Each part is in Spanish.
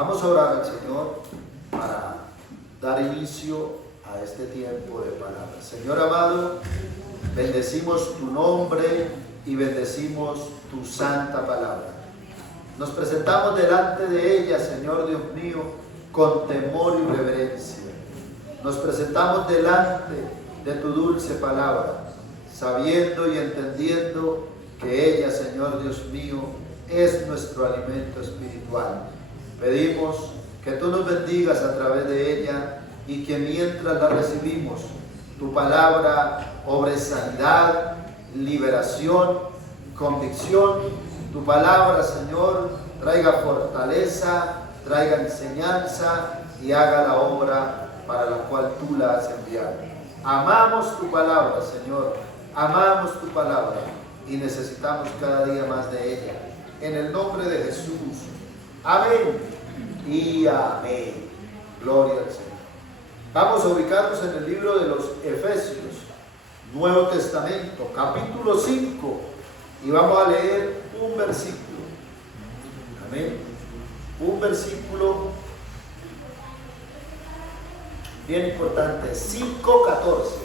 Vamos a orar al Señor para dar inicio a este tiempo de palabra. Señor amado, bendecimos tu nombre y bendecimos tu santa palabra. Nos presentamos delante de ella, Señor Dios mío, con temor y reverencia. Nos presentamos delante de tu dulce palabra, sabiendo y entendiendo que ella, Señor Dios mío, es nuestro alimento espiritual. Pedimos que tú nos bendigas a través de ella y que mientras la recibimos, tu palabra obre sanidad, liberación, convicción. Tu palabra, Señor, traiga fortaleza, traiga enseñanza y haga la obra para la cual tú la has enviado. Amamos tu palabra, Señor, amamos tu palabra y necesitamos cada día más de ella. En el nombre de Jesús. Amén y amén. Gloria al Señor. Vamos a ubicarnos en el libro de los Efesios, Nuevo Testamento, capítulo 5, y vamos a leer un versículo. Amén. Un versículo bien importante, 5:14.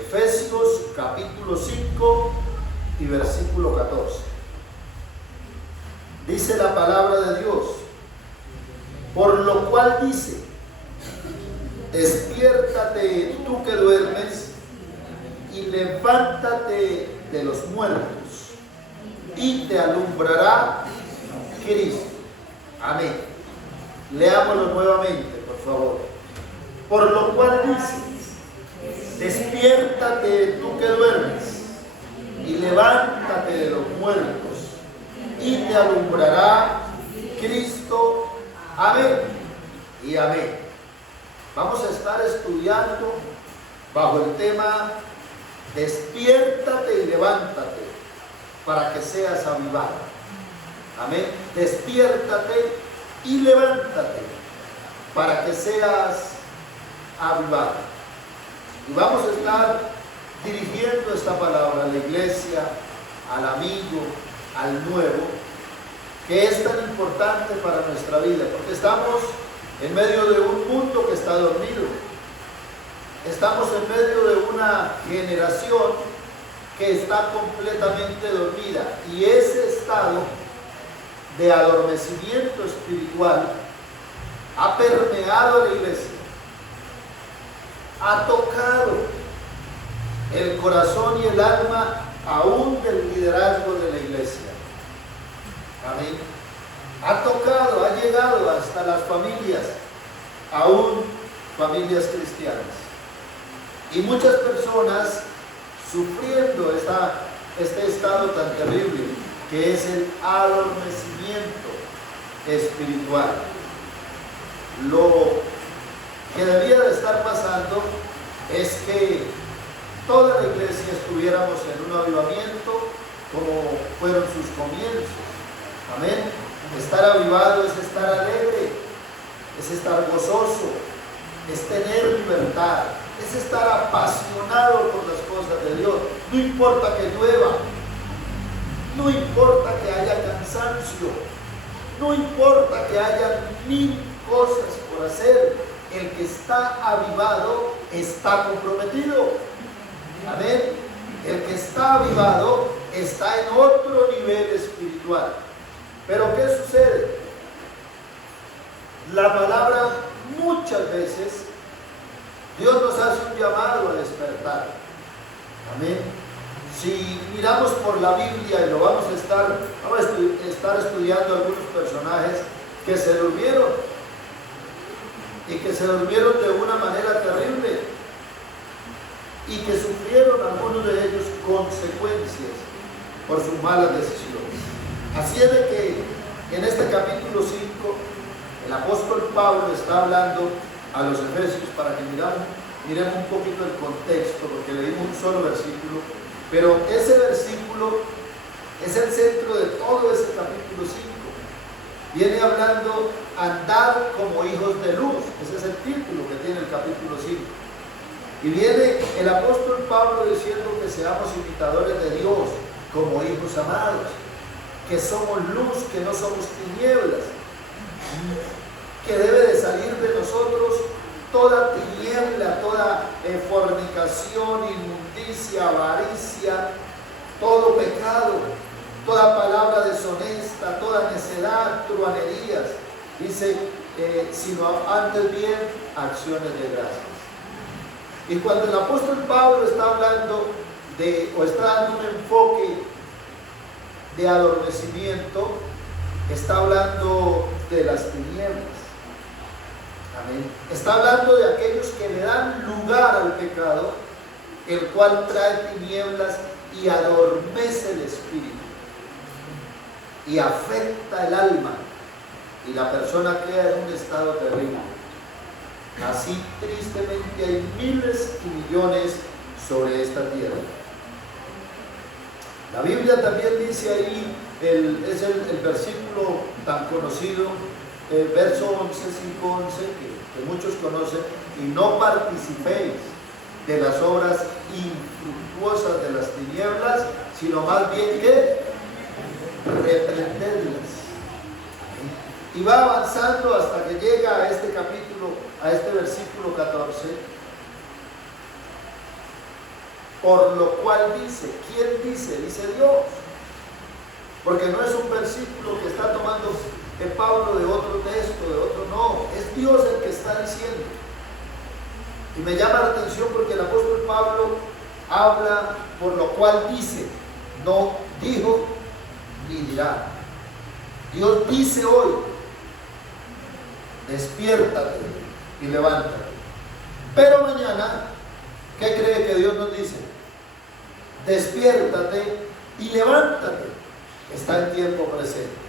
Efesios capítulo 5 y versículo 14. Dice la palabra de Dios: por lo cual dice, despiértate tú que duermes y levántate de los muertos y te alumbrará Cristo. Amén. Leámoslo nuevamente, por favor. Por lo cual dice, despiértate tú que duermes y levántate de los muertos y te alumbrará Cristo. Amén y amén. Vamos a estar estudiando bajo el tema despiértate y levántate para que seas avivado. Amén. Despiértate y levántate para que seas avivado. Y vamos a estar dirigiendo esta palabra a la iglesia, al amigo, al nuevo, que es tan importante para nuestra vida, porque estamos en medio de un mundo que está dormido. Estamos en medio de una generación que está completamente dormida, y ese estado de adormecimiento espiritual ha permeado a la iglesia, ha tocado el corazón y el alma aún del liderazgo de la iglesia. Amén. Ha tocado, ha llegado hasta las familias, aún familias cristianas. Y muchas personas sufriendo este estado tan terrible que es el adormecimiento espiritual. Lo que debía de estar pasando es que toda la iglesia estuviéramos en un avivamiento como fueron sus comienzos. Amén. Estar avivado es estar alegre, es estar gozoso, es tener libertad, es estar apasionado por las cosas de Dios. No importa que llueva, no importa que haya cansancio, no importa que haya 1000 cosas por hacer. El que está avivado está comprometido. Amén. El que está avivado está en otro nivel espiritual. Pero ¿qué sucede? La palabra muchas veces Dios nos hace un llamado a despertar. Amén. Si miramos por la Biblia, y lo vamos a estar estudiando algunos personajes que se durmieron, y que se durmieron de una manera terrible, y que sufrieron algunos de ellos consecuencias por sus malas decisiones. Así es de que en este capítulo 5 el apóstol Pablo está hablando a los efesios, para que miremos un poquito el contexto, porque leímos un solo versículo, pero ese versículo es el centro de todo ese capítulo 5. Viene hablando, andad como hijos de luz. Ese es el título que tiene el capítulo 5. Y viene el apóstol Pablo diciendo que seamos imitadores de Dios como hijos amados, que somos luz, que no somos tinieblas, que debe de salir de nosotros toda tiniebla, toda fornicación, inmundicia, avaricia, todo pecado, toda palabra deshonesta, toda necedad, truhanerías. Dice, sino antes bien acciones de gracias. Y cuando el apóstol Pablo está hablando o está dando un enfoque de adormecimiento, está hablando de las tinieblas. Amén. Está hablando de aquellos que le dan lugar al pecado, el cual trae tinieblas y adormece el espíritu y afecta el alma, y la persona queda en un estado terrible. Así tristemente hay miles y millones sobre esta tierra. La Biblia también dice ahí, es el versículo tan conocido, el verso 11, 5:11, que muchos conocen: y no participéis de las obras infructuosas de las tinieblas, sino más bien que reprendedlas. Y va avanzando hasta que llega a este capítulo, a este versículo 14. Por lo cual dice, ¿quién dice? Dice Dios. Porque no es un versículo que está tomando Pablo de otro texto, de otro, no, es Dios el que está diciendo. Y me llama la atención porque el apóstol Pablo habla por lo cual dice, no dijo ni dirá. Dios dice hoy, despiértate y levántate. Pero mañana, ¿qué cree que Dios nos dice? Despiértate y levántate. Está en tiempo presente.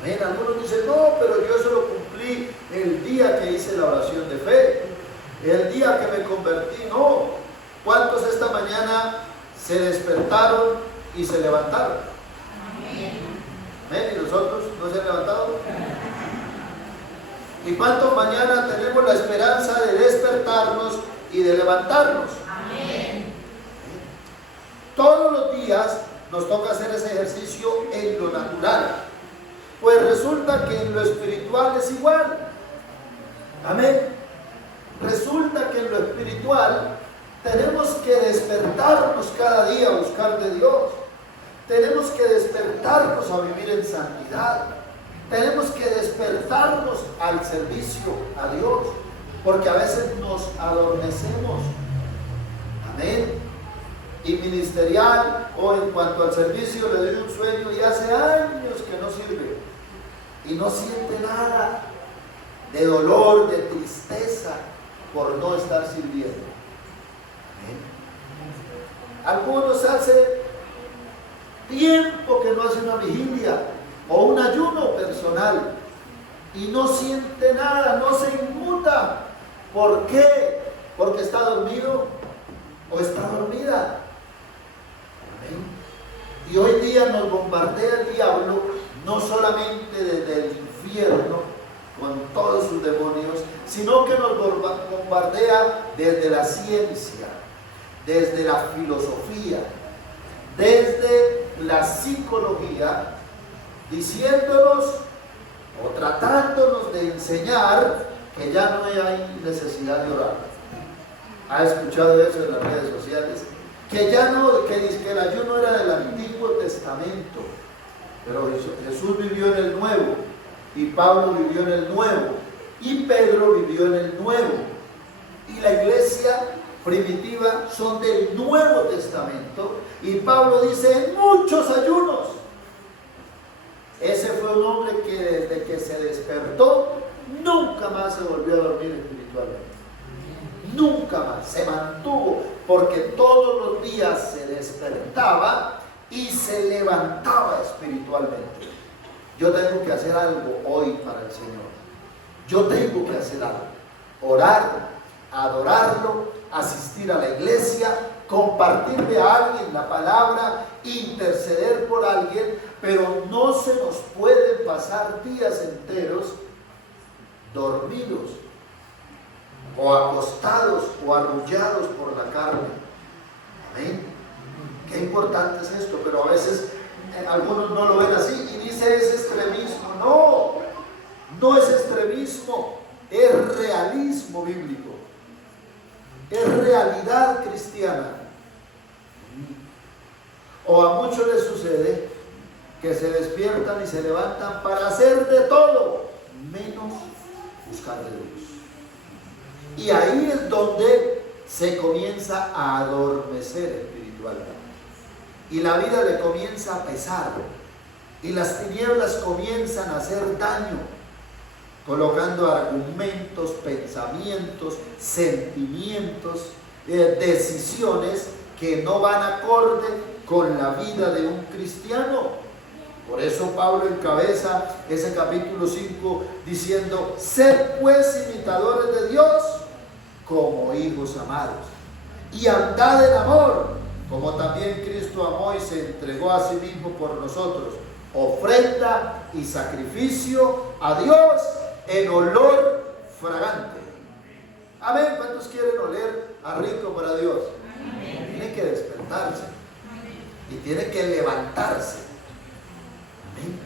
Amén. Algunos dicen, no, pero yo eso lo cumplí el día que hice la oración de fe, el día que me convertí. No. ¿Cuántos esta mañana se despertaron y se levantaron? Amén. ¿Y nosotros no se han levantado? ¿Y cuántos mañana tenemos la esperanza de despertarnos y de levantarnos? Amén. Todos los días nos toca hacer ese ejercicio en lo natural, pues resulta que en lo espiritual es igual. Amén. Resulta que en lo espiritual tenemos que despertarnos cada día a buscar de Dios. Tenemos que despertarnos a vivir en santidad. Tenemos que despertarnos al servicio a Dios, porque a veces nos adormecemos. Amén. Y ministerial o en cuanto al servicio le doy un sueño y hace años que no sirve y no siente nada de dolor, de tristeza por no estar sirviendo. Amén. Algunos hace tiempo que no hace una vigilia o un ayuno personal y no siente nada, no se inmuta. ¿Por qué? Porque está dormido o está dormida. Amén. Y hoy día nos bombardea el diablo, no solamente desde el infierno con todos sus demonios, sino que nos bombardea desde la ciencia, desde la filosofía, desde la psicología, diciéndonos o tratándonos de enseñar que ya no hay necesidad de orar. ¿Ha escuchado eso en las redes sociales? Que ya no, que dice que el ayuno era del Antiguo Testamento, pero Jesús vivió en el Nuevo, y Pablo vivió en el Nuevo, y Pedro vivió en el Nuevo, y la iglesia primitiva son del Nuevo Testamento, y Pablo dice en muchos ayunos. Ese fue un hombre que desde que se despertó nunca más se volvió a dormir espiritualmente. Nunca más, se mantuvo, porque todos los días se despertaba y se levantaba espiritualmente. Yo tengo que hacer algo hoy para el Señor. Yo tengo que hacer algo. Orar, adorarlo, asistir a la iglesia, compartirle a alguien la palabra, interceder por alguien, pero no se nos pueden pasar días enteros dormidos, o acostados o arrullados por la carne. Amén. Qué importante es esto, pero a veces algunos no lo ven así y dice es extremismo. No, No es extremismo, es realismo bíblico. Es realidad cristiana. O a muchos les sucede que se despiertan y se levantan para hacer de todo, menos buscar de Dios. Y ahí es donde se comienza a adormecer espiritualmente. Y la vida le comienza a pesar. Y las tinieblas comienzan a hacer daño, colocando argumentos, pensamientos, sentimientos, decisiones que no van acorde con la vida de un cristiano. Por eso Pablo encabeza ese capítulo 5 diciendo: sed pues imitadores de Dios como hijos amados, y andad en amor, como también Cristo amó y se entregó a sí mismo por nosotros, ofrenda y sacrificio a Dios en olor fragante. Amén. ¿Cuántos quieren oler a rico para Dios? Amén. Tiene que despertarse y tiene que levantarse. Amén.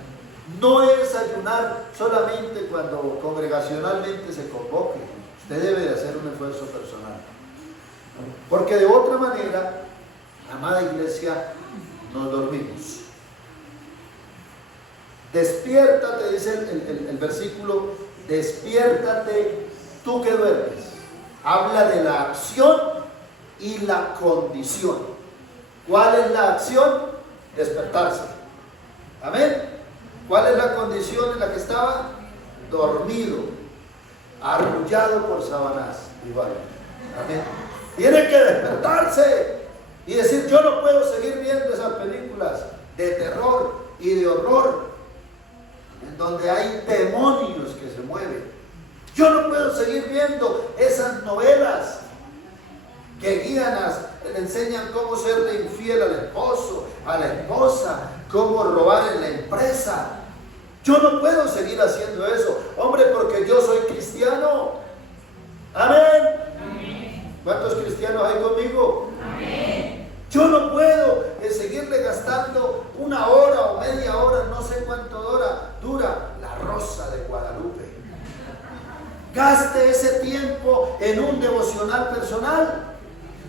No es ayunar solamente cuando congregacionalmente se convoque. Usted debe de hacer un esfuerzo personal, porque de otra manera, amada iglesia, nos dormimos. Despiértate, dice el versículo: despiértate tú que duermes. Habla de la acción y la condición. ¿Cuál es la acción? Despertarse. Amén. ¿Cuál es la condición en la que estaba? Dormido, arrullado por Satanás. Igual. Amén. Tiene que despertarse y decir: yo no puedo seguir viendo esas películas de terror y de horror, en donde hay demonios que se mueven. Yo no puedo seguir viendo esas novelas que guían, le enseñan cómo serle infiel al esposo, a la esposa, cómo robar en la empresa. Yo no puedo seguir haciendo eso, hombre, porque yo soy cristiano. Amén. ¿Cuántos cristianos hay conmigo? Amén. Yo no puedo seguirle gastando una hora o media hora, no sé cuánto dura La Rosa de Guadalupe. Gaste ese tiempo en un devocional personal.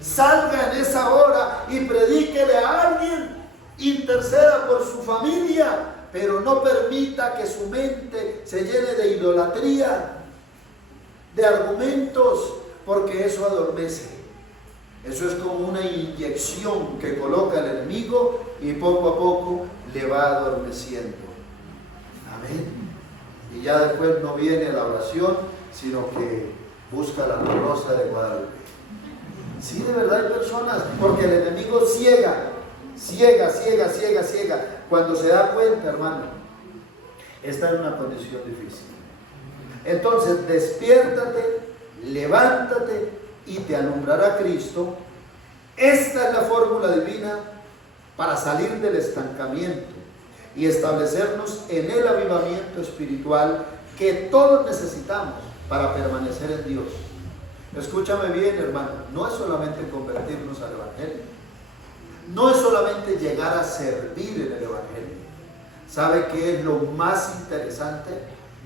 Salga en esa hora y predíquele a alguien. Interceda por su familia, pero no permita que su mente se llene de idolatría, de argumentos, porque eso adormece. Eso es como una inyección que coloca el enemigo y poco a poco le va adormeciendo. Amén. Y ya después no viene la oración, sino que busca la Rosa de Guadalupe. Sí, de verdad hay personas, porque el enemigo ciega. Cuando se da cuenta, hermano, está en una condición difícil. Entonces, despiértate, levántate y te alumbrará Cristo. Esta es la fórmula divina para salir del estancamiento y establecernos en el avivamiento espiritual que todos necesitamos para permanecer en Dios. Escúchame bien, hermano, no es solamente convertirnos al Evangelio, no es solamente llegar a servir en el Evangelio. ¿Sabe qué es lo más interesante?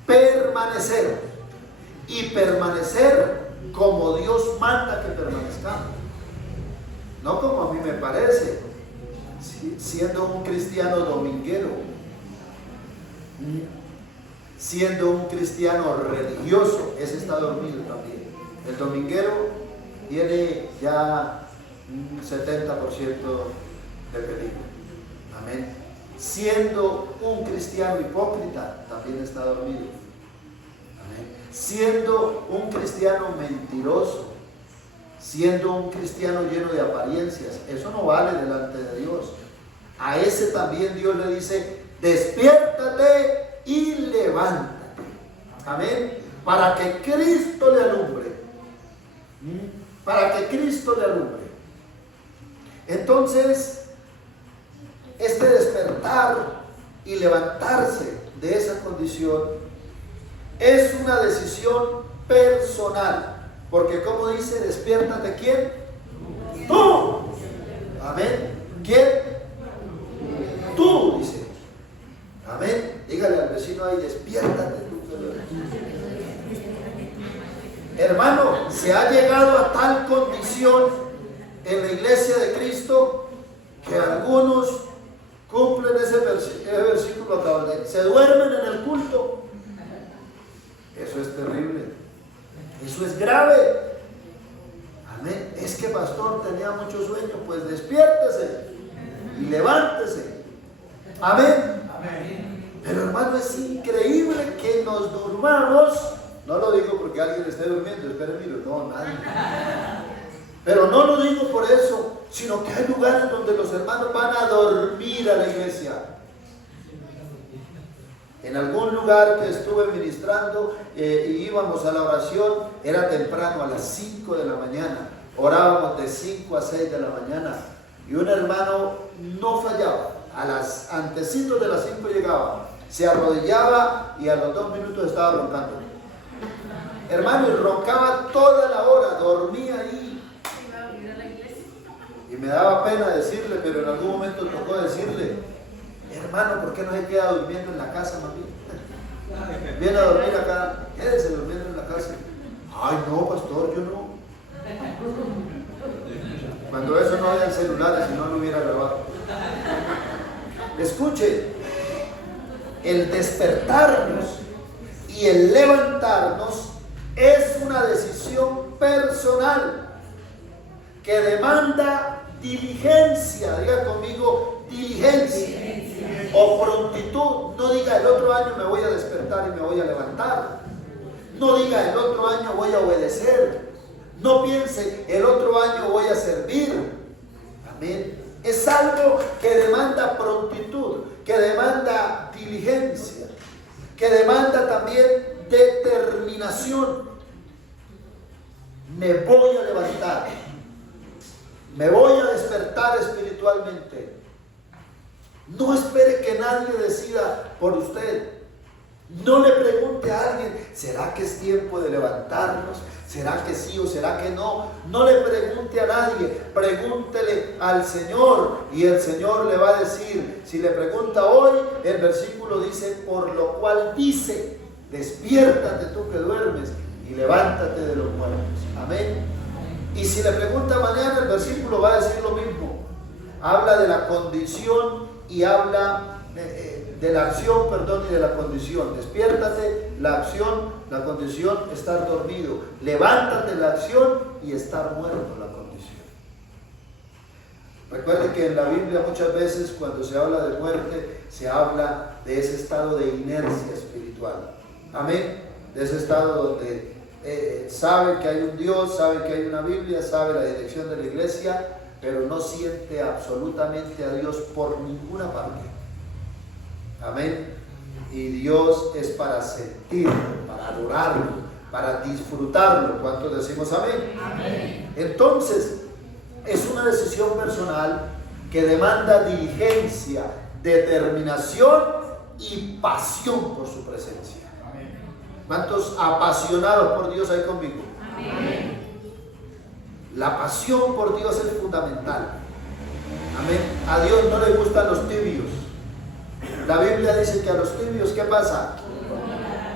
Permanecer, y permanecer como Dios manda que permanezcamos, no como a mí me parece, siendo un cristiano dominguero, siendo un cristiano religioso. Ese está dormido también. El dominguero tiene ya un 70% de peligro. Amén. Siendo un cristiano hipócrita, también está dormido. Amén. Siendo un cristiano mentiroso, siendo un cristiano lleno de apariencias, eso no vale delante de Dios. A ese también Dios le dice: despiértate y levántate. Amén. Para que Cristo le alumbre. Para que Cristo le alumbre. Entonces, este despertar y levantarse de esa condición es una decisión personal. Porque como dice, despiértate, ¿quién? Tú. Amén. ¿Quién? Tú, dice. Amén. Dígale al vecino ahí: despiértate tú. Se ha llegado a tal condición en la iglesia de Cristo que algunos cumplen ese versículo acá, se duermen en el culto. Eso es terrible, eso es grave. Amén. Es que pastor tenía mucho sueño, pues despiértese y levántese. Amén. Pero hermano, es increíble que nos durmamos. No lo digo porque alguien esté durmiendo, espérenme, no, nadie. Pero no lo digo por eso, sino que hay lugares donde los hermanos van a dormir a la iglesia. En algún lugar que estuve ministrando y íbamos a la oración, era temprano, a las 5 de la mañana. Orábamos de 5 a 6 de la mañana. Y un hermano no fallaba. A las antecitos de las 5 llegaba. Se arrodillaba y a los 2 minutos estaba roncando. Hermano, y roncaba toda la hora, dormía ahí. Y me daba pena decirle, pero en algún momento tocó decirle: hermano, ¿por qué no se queda durmiendo en la casa más bien? Viene a dormir acá, quédese durmiendo en la casa. Ay, no, pastor, yo no. Cuando eso no había celulares, si no lo hubiera grabado. Escuche, el despertarnos y el levantarnos es una decisión personal que demanda diligencia. Diga conmigo, diligencia o prontitud. No diga el otro año me voy a despertar y me voy a levantar. No diga el otro año voy a obedecer. No piense el otro año voy a servir. Amén. Es algo que demanda prontitud, que demanda diligencia, que demanda también determinación. Me voy a levantar, me voy a despertar espiritualmente. No espere que nadie decida por usted. No le pregunte a alguien: ¿será que es tiempo de levantarnos? ¿Será que sí o será que no? No le pregunte a nadie, pregúntele al Señor y el Señor le va a decir. Si le pregunta hoy, el versículo dice: por lo cual dice, despiértate tú que duermes y levántate de los muertos. Amén. Y si le pregunta mañana, el versículo va a decir lo mismo. Habla de la condición y habla de la acción, y de la condición. Despiértate, la acción, la condición, estar dormido. Levántate, la acción, y estar muerto, la condición. Recuerde que en la Biblia muchas veces cuando se habla de muerte, se habla de ese estado de inercia espiritual. Amén. De ese estado donde sabe que hay un Dios, sabe que hay una Biblia, sabe la dirección de la iglesia, pero no siente absolutamente a Dios por ninguna parte. Amén. Y Dios es para sentirlo, para adorarlo, para disfrutarlo. ¿Cuántos decimos amén? Amén. Entonces, es una decisión personal que demanda diligencia, determinación y pasión por su presencia. Amén. ¿Cuántos apasionados por Dios hay conmigo? Amén. La pasión por Dios es fundamental. Amén. A Dios no le gustan los tibios. La Biblia dice que a los tibios, ¿qué pasa?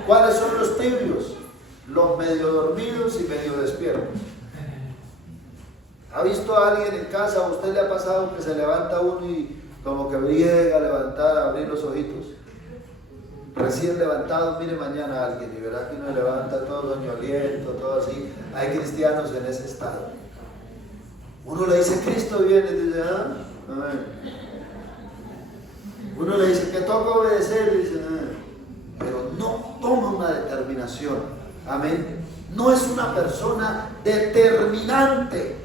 ¿Cuáles son los tibios? Los medio dormidos y medio despiertos. ¿Ha visto a alguien en casa? ¿A usted le ha pasado que se levanta uno y como que briega a levantar, a abrir los ojitos? Recién levantado, mire mañana a alguien y verá que uno levanta todo soñoliento, todo así. Hay cristianos en ese estado. Uno le dice: Cristo viene, y dice: ¿ah? Amén. Uno le dice que toca obedecer, y dice: pero no toma una determinación. Amén. No es una persona determinante,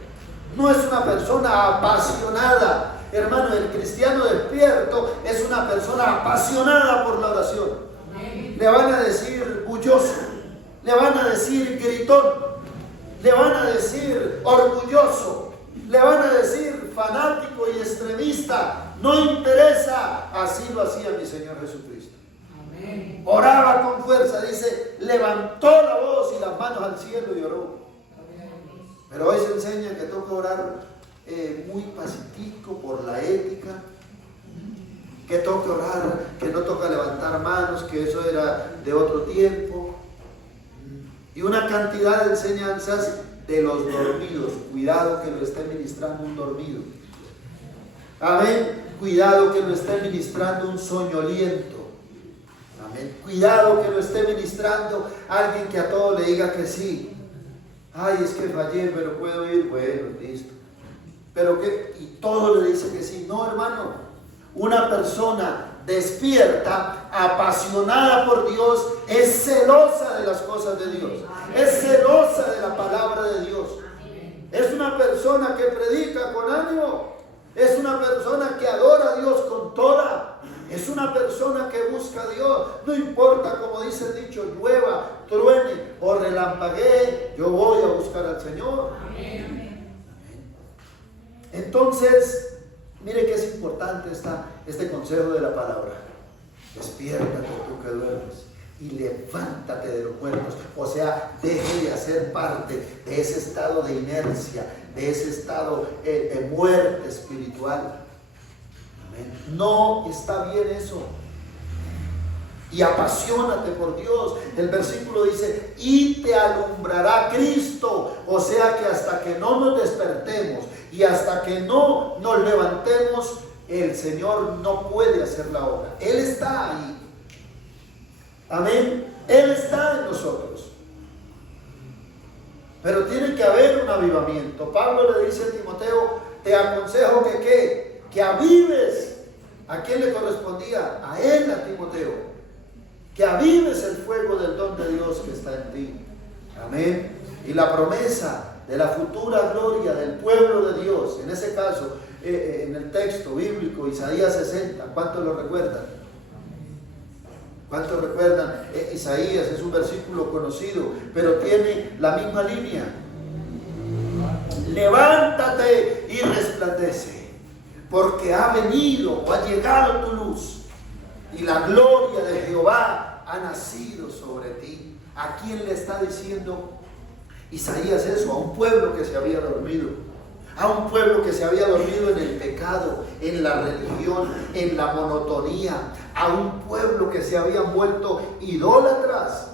no es una persona apasionada. Hermano, el cristiano despierto es una persona apasionada por la oración. Le van a decir bulloso, le van a decir gritón, le van a decir orgulloso, le van a decir fanático y extremista. No interesa, así lo hacía mi Señor Jesucristo. Amén. Oraba con fuerza, dice, levantó la voz y las manos al cielo y oró. Amén. Pero hoy se enseña que toca orar muy pacífico por la ética, que toca orar, que no toca levantar manos, que eso era de otro tiempo, y una cantidad de enseñanzas de los dormidos. Cuidado que lo esté ministrando un dormido. Amén. Cuidado que lo esté ministrando un soñoliento. Amén. Cuidado que lo esté ministrando alguien que a todo le diga que sí. Ay, es que fallé, pero puedo ir. Bueno, listo. Pero que, y todo le dice que sí. No, hermano. Una persona despierta, apasionada por Dios, es celosa de las cosas de Dios. Es celosa de la palabra de Dios. Es una persona que predica con ánimo. Es una persona que adora a Dios con toda. Es una persona que busca a Dios. No importa, como dice el dicho, llueva, truene o relampaguee, yo voy a buscar al Señor. Entonces, mire que es importante este consejo de la palabra. Despiértate tú que duermes y levántate de los muertos. O sea, deje de hacer parte de ese estado de inercia, de ese estado de muerte espiritual. Amén. No está bien eso. Y apasionate por Dios. El versículo dice, y te alumbrará Cristo. O sea que hasta que no nos despertemos y hasta que no nos levantemos, el Señor no puede hacer la obra. Él está ahí. Amén. Él está en nosotros. Pero tiene que haber un avivamiento. Pablo le dice a Timoteo, te aconsejo que avives. ¿A quién le correspondía? A él, a Timoteo. Que avives el fuego del don de Dios que está en ti. Amén. Y la promesa de la futura gloria del pueblo de Dios, en ese caso, en el texto bíblico, Isaías 60, ¿cuántos lo recuerdan? ¿Cuántos recuerdan? Isaías es un versículo conocido, pero tiene la misma línea. Levántate y resplandece, porque ha venido o ha llegado tu luz, y la gloria de Jehová ha nacido sobre ti. ¿A quién le está diciendo Isaías eso? A un pueblo que se había dormido. A un pueblo que se había dormido en el pecado, en la religión, en la monotonía. A un pueblo que se habían vuelto idólatras.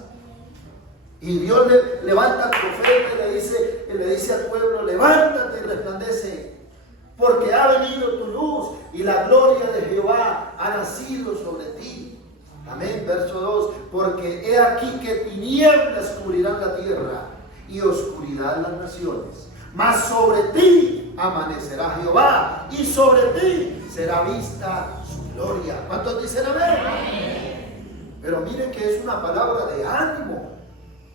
Y Dios le levanta al profeta y le dice al pueblo, levántate y resplandece, porque ha venido tu luz y la gloria de Jehová ha nacido sobre ti. Amén. Verso 2, porque he aquí que tinieblas cubrirán la tierra y oscuridad las naciones. Mas sobre ti amanecerá Jehová y sobre ti será vista su gloria. ¿Cuántos dicen amén? Pero miren que es una palabra de ánimo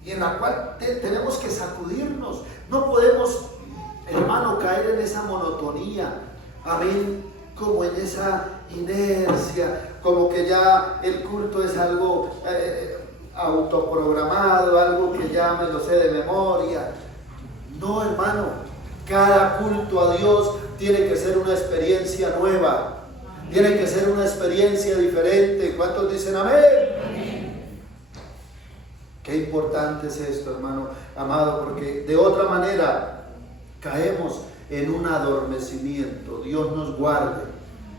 y en la cual tenemos que sacudirnos. No podemos, hermano, caer en esa monotonía. Amén. Como en esa inercia, como que ya el culto es algo autoprogramado, algo que ya me lo sé de memoria. No, hermano, cada culto a Dios tiene que ser una experiencia nueva, tiene que ser una experiencia diferente. ¿Cuántos dicen amén? Amén. Qué importante es esto, hermano amado, porque de otra manera caemos en un adormecimiento. Dios nos guarde.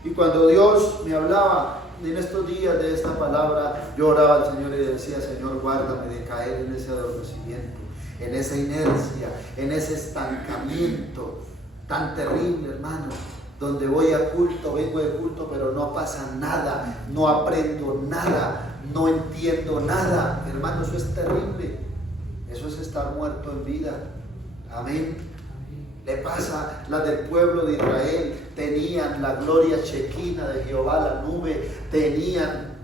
Y cuando Dios me hablaba en estos días de esta palabra, yo oraba al Señor y le decía, Señor, guárdame de caer en ese adormecimiento, en esa inercia, en ese estancamiento tan terrible, hermano, donde voy a culto, vengo de culto, pero no pasa nada, no aprendo nada, no entiendo nada. Hermano, eso es terrible. Eso es estar muerto en vida. Amén. Le pasa las del pueblo de Israel. Tenían la gloria chequina de Jehová, la nube, tenían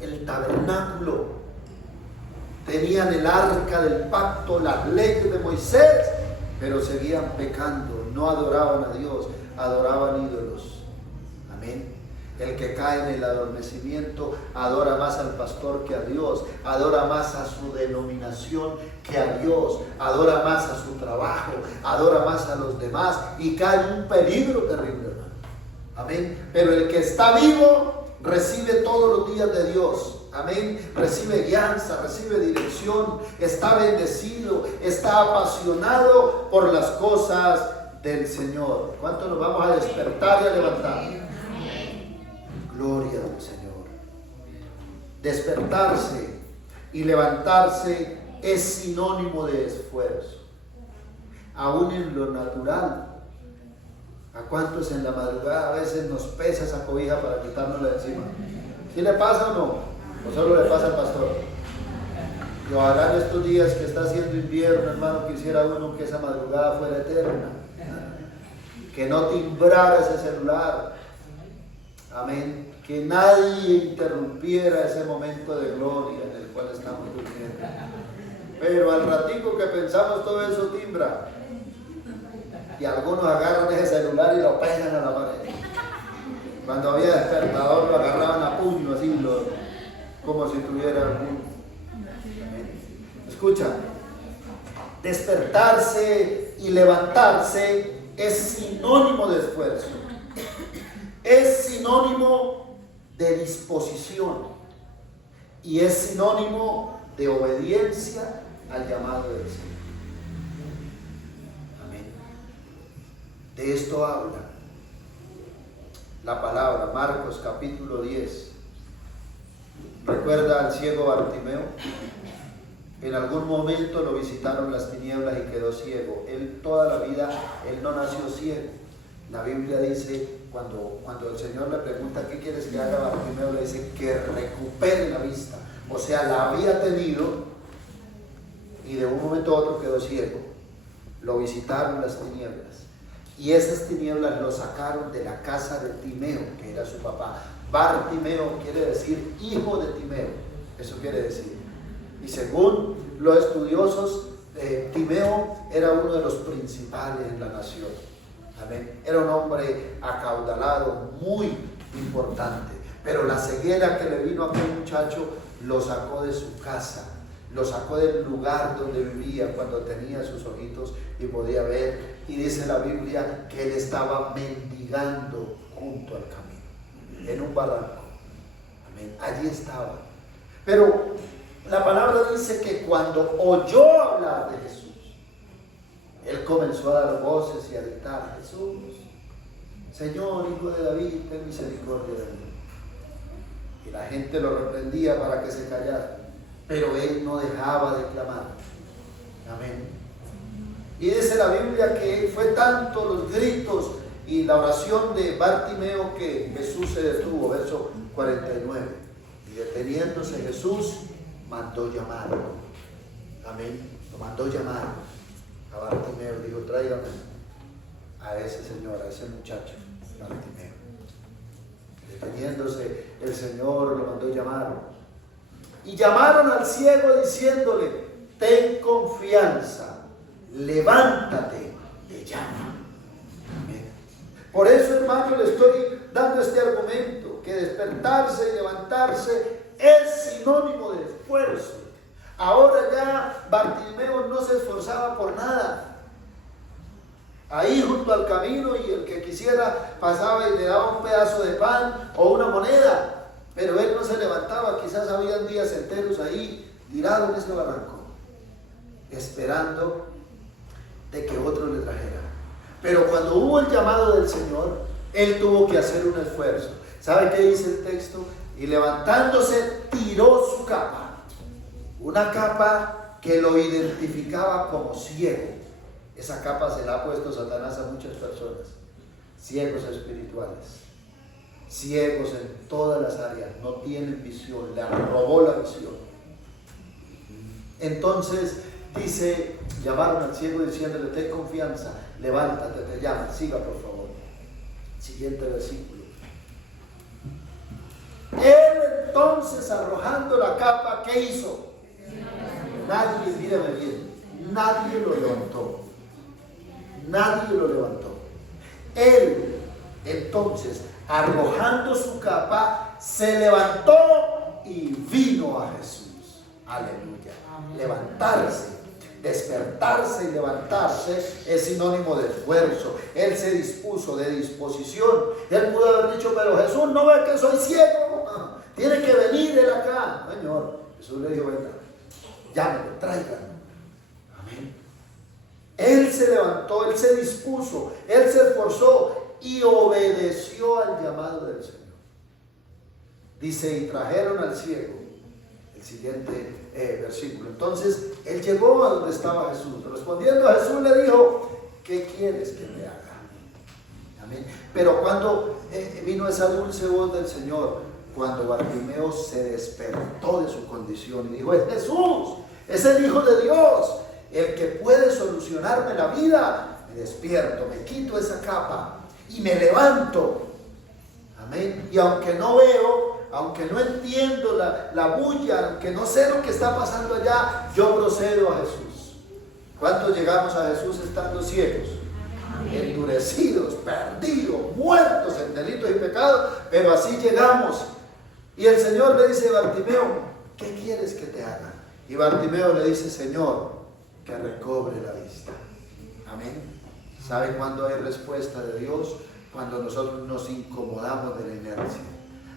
el tabernáculo, tenían el arca del pacto, las leyes de Moisés, pero seguían pecando, no adoraban a Dios, adoraban ídolos. Amén. El que cae en el adormecimiento adora más al pastor que a Dios, adora más a su denominación que a Dios, adora más a su trabajo, adora más a los demás y cae en un peligro terrible, hermano. Amén. Pero el que está vivo recibe todos los días de Dios. Amén. Recibe guianza, recibe dirección, está bendecido, está apasionado por las cosas del Señor. ¿Cuánto nos vamos a despertar y a levantar? Gloria al Señor. Despertarse y levantarse es sinónimo de esfuerzo. aún en lo natural. ¿A cuántos en la madrugada a veces nos pesa esa cobija para quitárnosla de encima? ¿Sí le pasa o no? ¿O solo le pasa al pastor? Y ojalá en estos días que está haciendo invierno, hermano, quisiera uno que esa madrugada fuera eterna. Que no timbrara ese celular. Amén. Que nadie interrumpiera ese momento de gloria en el cual estamos durmiendo. Pero al ratico que pensamos todo eso timbra. Y algunos agarran ese celular y lo pegan a la pared. Cuando había despertador lo agarraban a puño así, como si tuviera algún. Escucha, despertarse y levantarse es sinónimo de esfuerzo. Es sinónimo de disposición. Y es sinónimo de obediencia al llamado del Señor. De esto habla la palabra, Marcos capítulo 10. ¿Recuerda al ciego Bartimeo? En algún momento lo visitaron las tinieblas y quedó ciego. Él toda la vida, él no nació ciego. La Biblia dice, cuando el Señor le pregunta ¿qué quieres que haga Bartimeo? Le dice que recupere la vista. O sea, la había tenido y de un momento a otro quedó ciego. Lo visitaron las tinieblas. Y esas tinieblas lo sacaron de la casa de Timeo, que era su papá. Bartimeo quiere decir hijo de Timeo. Eso quiere decir. Y según los estudiosos, Timeo era uno de los principales en la nación. Amén. Era un hombre acaudalado, muy importante. Pero la ceguera que le vino a aquel muchacho lo sacó de su casa. Lo sacó del lugar donde vivía cuando tenía sus ojitos y podía ver. Y dice la Biblia que él estaba mendigando junto al camino, en un barranco. Amén. Allí estaba. Pero la palabra dice que cuando oyó hablar de Jesús, él comenzó a dar voces y a gritar: Jesús, Señor, Hijo de David, ten misericordia de mí. Y la gente lo reprendía para que se callara. Pero él no dejaba de clamar. Amén. Y dice la Biblia que fue tanto los gritos y la oración de Bartimeo que Jesús se detuvo. Verso 49. Y deteniéndose Jesús, mandó llamar. Amén. Lo mandó llamar a Bartimeo. Dijo: tráigame a ese señor, a ese muchacho, Bartimeo. Deteniéndose el Señor, lo mandó llamar. Y llamaron al ciego diciéndole: ten confianza, levántate, te llama. Amén. Por eso, hermano, le estoy dando este argumento, que despertarse y levantarse es sinónimo de esfuerzo. Ahora ya Bartimeo no se esforzaba por nada. Ahí junto al camino, y el que quisiera pasaba y le daba un pedazo de pan o una moneda. Pero él no se levantaba. Quizás habían días enteros ahí, tirado en ese barranco, esperando de que otro le trajera. Pero cuando hubo el llamado del Señor, él tuvo que hacer un esfuerzo. ¿Sabe qué dice el texto? Y levantándose, tiró su capa. Una capa que lo identificaba como ciego. Esa capa se la ha puesto Satanás a muchas personas. Ciegos espirituales. Ciegos en todas las áreas, no tienen visión, le robó la visión. Entonces dice, llamaron al ciego diciéndole: ten confianza, levántate, te llaman. Siga, por favor. Siguiente versículo. Él entonces, arrojando la capa, ¿qué hizo? Nadie, mírame bien, nadie lo levantó. Nadie lo levantó. Él entonces, arrojando su capa, se levantó y vino a Jesús. Aleluya. Levantarse, despertarse y levantarse es sinónimo de esfuerzo. Él se dispuso, de disposición. Él pudo haber dicho: pero Jesús, ¿no ve que soy ciego? Tiene que venir él acá. Señor, Jesús le dijo: venga, llámelo, tráigalo. Amén. Él se levantó, él se dispuso, él se esforzó y obedeció al llamado del Señor. Dice: y trajeron al ciego. el siguiente versículo. Entonces, él llegó a donde estaba Jesús. Respondiendo a Jesús le dijo, ¿qué quieres que te haga? Amén. Pero cuando vino esa dulce voz del Señor, cuando Bartimeo se despertó de su condición y dijo, es Jesús, es el Hijo de Dios, el que puede solucionarme la vida, me despierto, me quito esa capa y me levanto. Amén. Y aunque no veo, aunque no entiendo la bulla, aunque no sé lo que está pasando allá, yo procedo a Jesús. ¿Cuántos llegamos a Jesús estando ciegos? Endurecidos, perdidos, muertos en delitos y pecados, pero así llegamos. Y el Señor le dice a Bartimeo, ¿qué quieres que te haga? Y Bartimeo le dice, Señor, que recobre la vista. Amén. ¿Sabe cuándo hay respuesta de Dios? Cuando nosotros nos incomodamos de la inercia,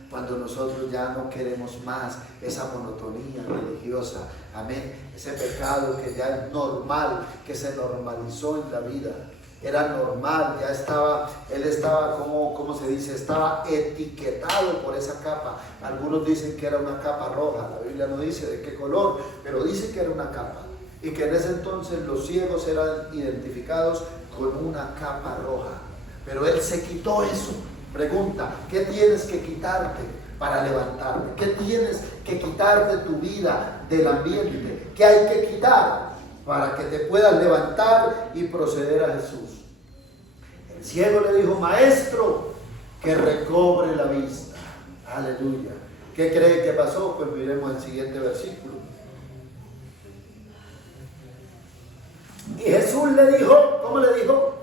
cuando nosotros ya no queremos más esa monotonía religiosa, amén, ese pecado que ya es normal, que se normalizó en la vida, era normal, ya estaba, él estaba, ¿cómo se dice? Estaba etiquetado por esa capa. Algunos dicen que era una capa roja, la Biblia no dice de qué color, pero dice que era una capa, y que en ese entonces los ciegos eran identificados con una capa roja. Pero él se quitó eso. Pregunta, ¿qué tienes que quitarte para levantarte? ¿Qué tienes que quitar de tu vida, del ambiente? ¿Qué hay que quitar para que te puedas levantar y proceder a Jesús? El ciego le dijo, Maestro, que recobre la vista. Aleluya. ¿Qué cree que pasó? Pues miremos el siguiente versículo. Y Jesús le dijo, ¿cómo le dijo?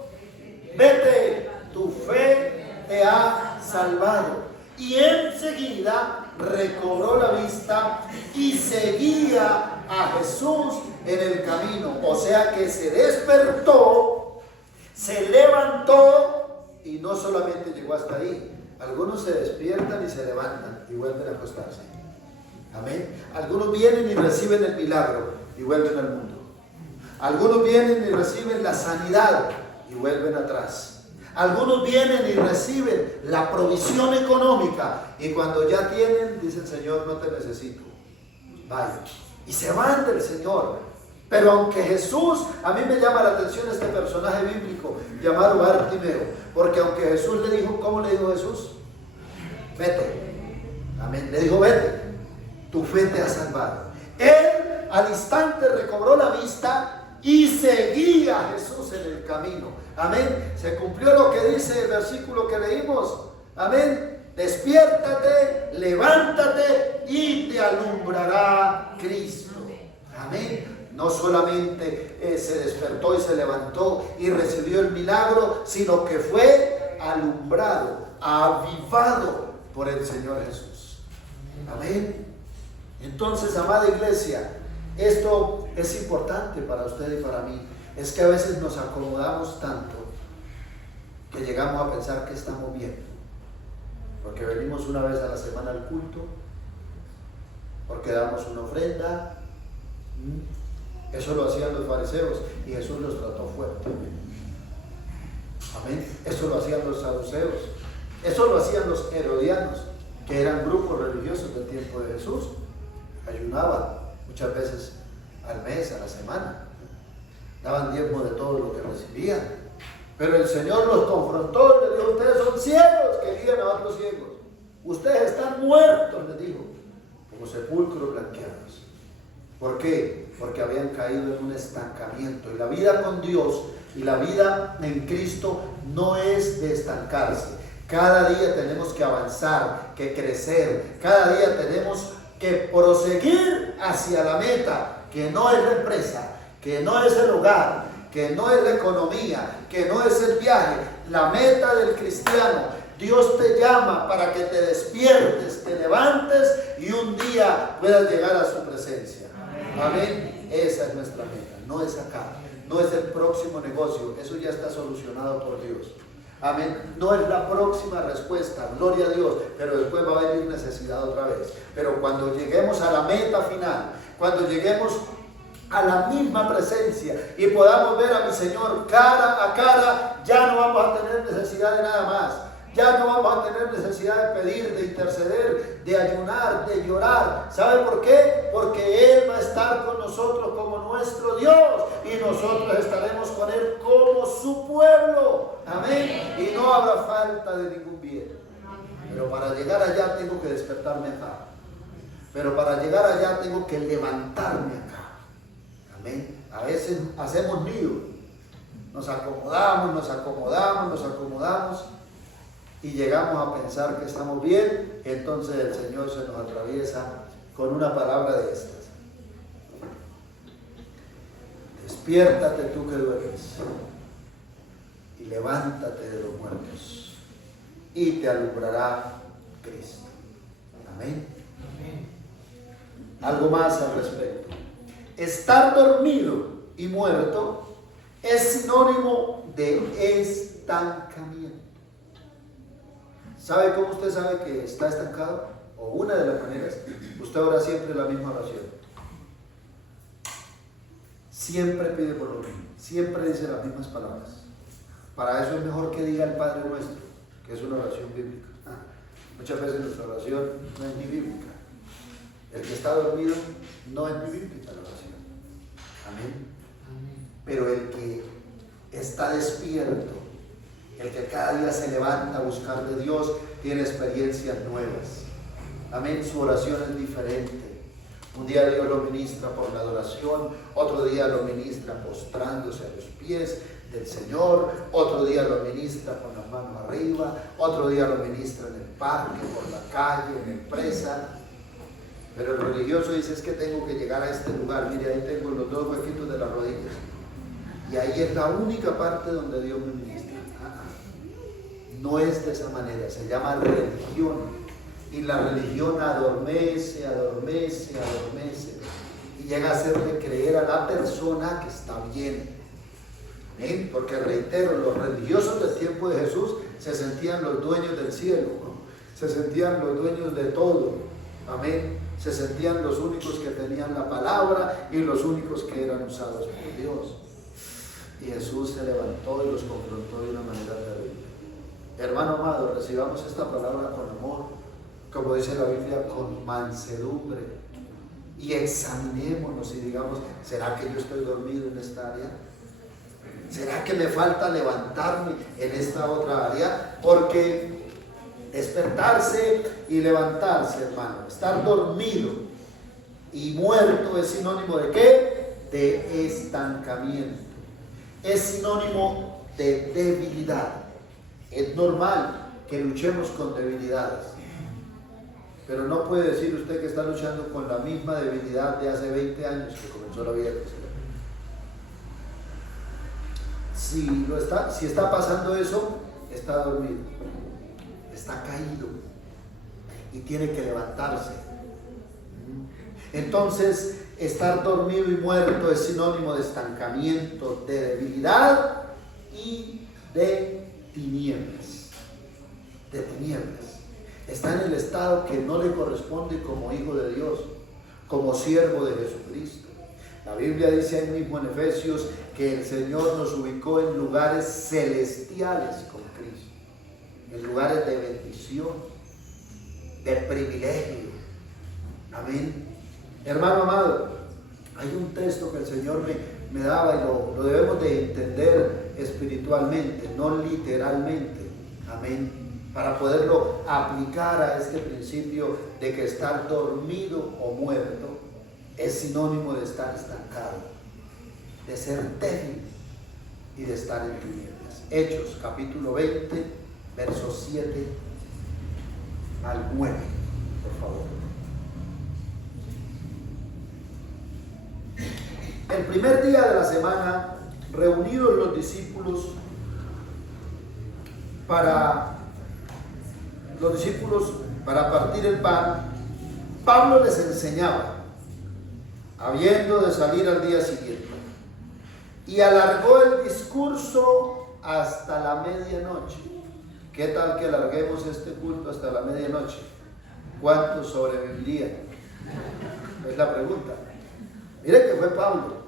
Vete, tu fe te ha salvado. Y enseguida recobró la vista y seguía a Jesús en el camino. O sea que se despertó, se levantó y no solamente llegó hasta ahí. Algunos se despiertan y se levantan y vuelven a acostarse. Amén. Algunos vienen y reciben el milagro y vuelven al mundo. Algunos vienen y reciben la sanidad y vuelven atrás. Algunos vienen y reciben la provisión económica y cuando ya tienen, dicen, Señor, no te necesito. Vaya. Y se van del Señor. Pero aunque Jesús, a mí me llama la atención este personaje bíblico llamado Bartimeo, porque aunque Jesús le dijo, ¿cómo le dijo Jesús? Vete. Amén. Le dijo, vete, tu fe te ha salvado. Él al instante recobró la vista y seguía a Jesús en el camino. Amén. Se cumplió lo que dice el versículo que leímos. Amén. Despiértate, levántate y te alumbrará Cristo. Amén. No solamente se despertó y se levantó y recibió el milagro, sino que fue alumbrado, avivado por el Señor Jesús. Amén. Entonces, amada iglesia, esto es importante para usted y para mí. Es que a veces nos acomodamos tanto que llegamos a pensar que estamos bien. Porque venimos una vez a la semana al culto, porque damos una ofrenda. Eso lo hacían los fariseos y Jesús los trató fuerte. Amén. Eso lo hacían los saduceos. Eso lo hacían los herodianos, que eran grupos religiosos del tiempo de Jesús. Ayunaban muchas veces al mes, a la semana. Daban diezmo de todo lo que recibían. Pero el Señor los confrontó y les dijo, ustedes son ciegos que guían a otros ciegos. Ustedes están muertos, les dijo, como sepulcros blanqueados. ¿Por qué? Porque habían caído en un estancamiento. Y la vida con Dios y la vida en Cristo no es de estancarse. Cada día tenemos que avanzar, que crecer. Cada día tenemos que proseguir hacia la meta, que no es la empresa, que no es el hogar, que no es la economía, que no es el viaje. La meta del cristiano, Dios te llama para que te despiertes, te levantes y un día puedas llegar a su presencia. Amén. Esa es nuestra meta, no es acá, no es el próximo negocio, eso ya está solucionado por Dios. Amén. No es la próxima respuesta, gloria a Dios, pero después va a venir necesidad otra vez. Pero cuando lleguemos a la meta final, cuando lleguemos a la misma presencia y podamos ver a mi Señor cara a cara, ya no vamos a tener necesidad de nada más. Ya no vamos a tener necesidad de pedir, de interceder, de ayunar, de llorar. ¿Sabe por qué? Porque Él va a estar con nosotros como nuestro Dios y nosotros estaremos con Él como su pueblo. Amén. Y no habrá falta de ningún bien. Pero para llegar allá tengo que despertarme acá. Pero para llegar allá tengo que levantarme acá. Amén. A veces hacemos nido. Nos acomodamos y llegamos a pensar que estamos bien. Entonces el Señor se nos atraviesa con una palabra de estas. Despiértate tú que duermes y levántate de los muertos y te alumbrará Cristo. Amén. Algo más al respecto. Estar dormido y muerto es sinónimo de estancamiento. ¿Sabe cómo usted sabe que está estancado? O una de las maneras, usted ora siempre la misma oración. Siempre pide por lo mismo, siempre dice las mismas palabras. Para eso es mejor que diga el Padre Nuestro, que es una oración bíblica. Muchas veces nuestra oración no es ni bíblica. El que está dormido no es ni bíblica la oración. Amén. Pero el que está despierto, el que cada día se levanta a buscar de Dios, tiene experiencias nuevas. Amén. Su oración es diferente. Un día Dios lo ministra por la adoración, otro día lo ministra postrándose a los pies del Señor, otro día lo ministra con las manos arriba, otro día lo ministra en el parque, por la calle, en la empresa. Pero el religioso dice, es que tengo que llegar a este lugar, mire, ahí tengo los dos huequitos de las rodillas. Y ahí es la única parte donde Dios me ministra. No es de esa manera, se llama religión. Y la religión adormece, y llega a hacerle creer a la persona que está bien. ¿Amén? Porque reitero, los religiosos del tiempo de Jesús se sentían los dueños del cielo, ¿no? Se sentían los dueños de todo. Amén. Se sentían los únicos que tenían la palabra y los únicos que eran usados por Dios. Y Jesús se levantó y los confrontó de una manera terrible. Hermano amado, recibamos esta palabra con amor, como dice la Biblia, con mansedumbre, y examinémonos y digamos, ¿será que yo estoy dormido en esta área? ¿Será que me falta levantarme en esta otra área? Porque despertarse y levantarse, hermano, estar dormido y muerto es sinónimo de ¿qué? De estancamiento. Es sinónimo de debilidad. Es normal que luchemos con debilidades, pero no puede decir usted que está luchando con la misma debilidad de hace 20 años que comenzó la vida cristiana. Si está pasando eso, está dormido, está caído y tiene que levantarse. Entonces, estar dormido y muerto es sinónimo de estancamiento, de debilidad y de tinieblas. De tinieblas. Está en el estado que no le corresponde como hijo de Dios, como siervo de Jesucristo. La Biblia dice ahí mismo en Efesios que el Señor nos ubicó en lugares celestiales con Cristo, en lugares de bendición, de privilegio. Amén. Hermano amado, hay un texto que el Señor me daba y lo debemos de entender espiritualmente, no literalmente. Amén. Para poderlo aplicar a este principio de que estar dormido o muerto es sinónimo de estar estancado, de ser débil y de estar en tinieblas. Hechos capítulo 20, versos 7 al 9, por favor. El primer día de la semana, reunidos los discípulos para partir el pan, Pablo les enseñaba, habiendo de salir al día siguiente, y alargó el discurso hasta la medianoche. ¿Qué tal que alarguemos este culto hasta la medianoche? ¿Cuántos sobrevivirían? Es la pregunta. Mire que fue Pablo.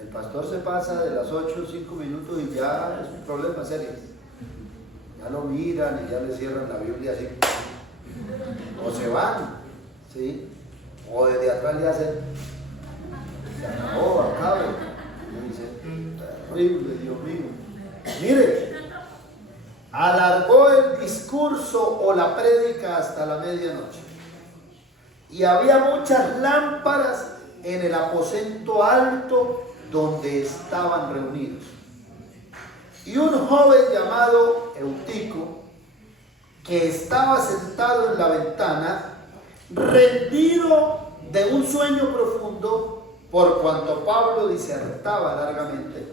El pastor se pasa de las 8 o 5 minutos y ya es un problema serio. Ya lo miran y ya le cierran la Biblia así. O se van, ¿sí? O desde atrás le hacen, se acabó, acabe. Y dice, terrible, Dios mío. Mire, alargó el discurso o la prédica hasta la medianoche. Y había muchas lámparas en el aposento alto donde estaban reunidos. Y un joven llamado Eutico, que estaba sentado en la ventana, rendido de un sueño profundo, por cuanto Pablo disertaba largamente,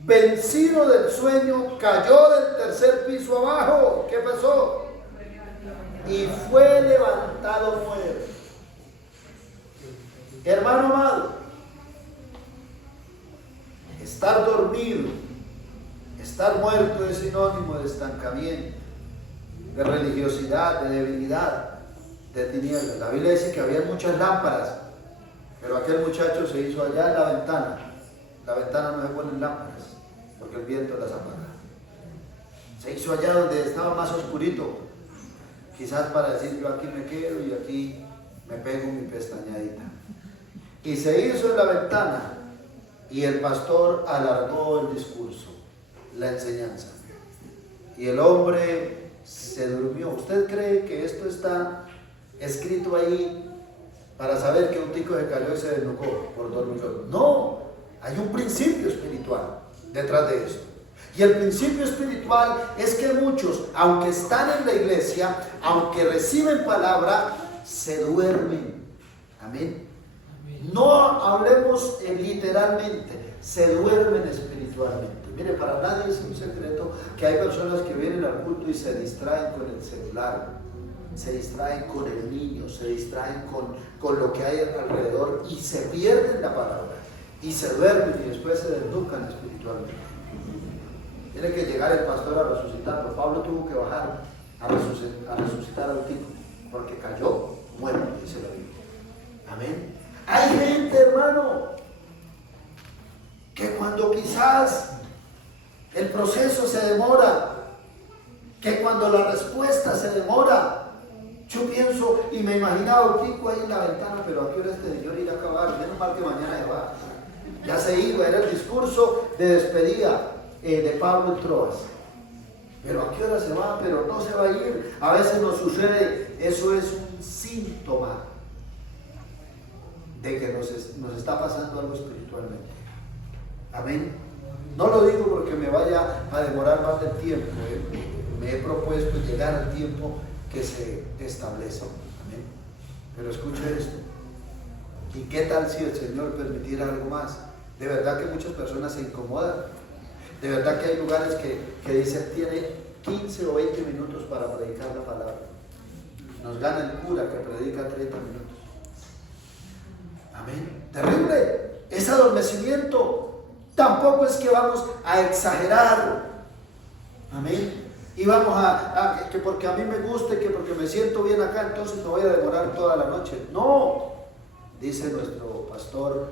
vencido del sueño, cayó del tercer piso abajo. ¿Qué pasó? Y fue levantado muerto. Hermano amado, estar dormido, estar muerto es sinónimo de estancamiento, de religiosidad, de debilidad, de tinieblas. La Biblia dice que había muchas lámparas, pero aquel muchacho se hizo allá en la ventana. La ventana no se ponen lámparas, porque el viento las apaga. Se hizo allá donde estaba más oscurito, quizás para decir, yo aquí me quedo y aquí me pego mi pestañadita. Y se hizo en la ventana, y el pastor alargó el discurso, la enseñanza. Y el hombre se durmió. ¿Usted cree que esto está escrito ahí para saber que un tico se cayó y se desnucó por dormilón? No, hay un principio espiritual detrás de esto. Y el principio espiritual es que muchos, aunque están en la iglesia, aunque reciben palabra, se duermen. Amén. No hablemos literalmente, se duermen espiritualmente. Mire, para nadie es un secreto que hay personas que vienen al culto y se distraen con el celular, se distraen con el niño, se distraen con lo que hay alrededor y se pierden la palabra y se duermen y después se desnucan espiritualmente. Tiene que llegar el pastor a resucitarlo. Pablo tuvo que bajar a resucitar al tipo porque cayó muerto, dice la Biblia. Amén. Hay gente, hermano, que cuando quizás el proceso se demora, que cuando la respuesta se demora, yo pienso y me imaginaba un tico ahí en la ventana, pero ¿a qué hora este señor irá a acabar? Menos mal que mañana se va. Ya se iba, era el discurso de despedida de Pablo en Troas. Pero ¿a qué hora se va? Pero no se va a ir. A veces nos sucede, eso es un síntoma de que nos está pasando algo espiritualmente. Amén. No lo digo porque me vaya a demorar más del tiempo. Me he propuesto llegar al tiempo que se establece. Amén. Pero escuche esto. ¿Y qué tal si el Señor permitiera algo más? De verdad que muchas personas se incomodan. De verdad que hay lugares que dicen tiene 15 o 20 minutos para predicar la palabra. Nos gana el cura que predica 30 minutos. Amén. Terrible. Es adormecimiento. Tampoco es que vamos a exagerar. Amén. Y vamos que porque a mí me guste, que porque me siento bien acá, entonces me voy a demorar toda la noche. No. Dice nuestro pastor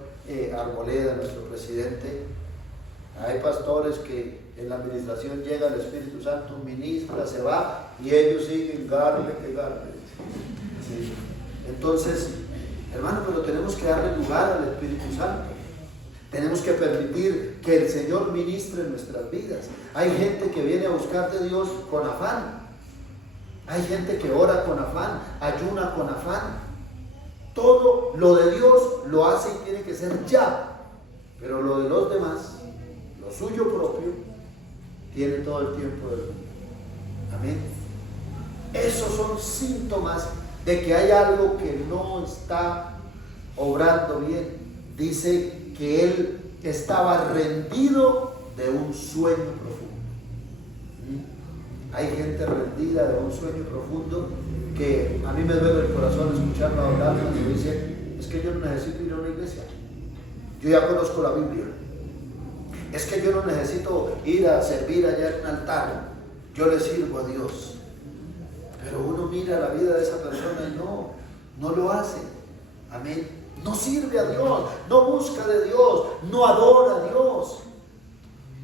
Arboleda, nuestro presidente. Hay pastores que en la administración llega el Espíritu Santo, ministra, se va y ellos siguen garle que garle. Sí. Entonces, hermano, pero tenemos que darle lugar al Espíritu Santo. Tenemos que permitir que el Señor ministre en nuestras vidas. Hay gente que viene a buscar de Dios con afán. Hay gente que ora con afán, ayuna con afán. Todo lo de Dios lo hace y tiene que ser ya. Pero lo de los demás, lo suyo propio, tiene todo el tiempo del mundo. Amén. Esos son síntomas de que hay algo que no está obrando bien. Dice que él estaba rendido de un sueño profundo. Hay gente rendida de un sueño profundo que a mí me duele el corazón escucharlo hablar cuando dice, es que yo no necesito ir a una iglesia, yo ya conozco la Biblia, es que yo no necesito ir a servir allá en un altar, yo le sirvo a Dios. Pero uno mira la vida de esa persona y no lo hace. Amén. No sirve a Dios, no busca de Dios, no adora a Dios.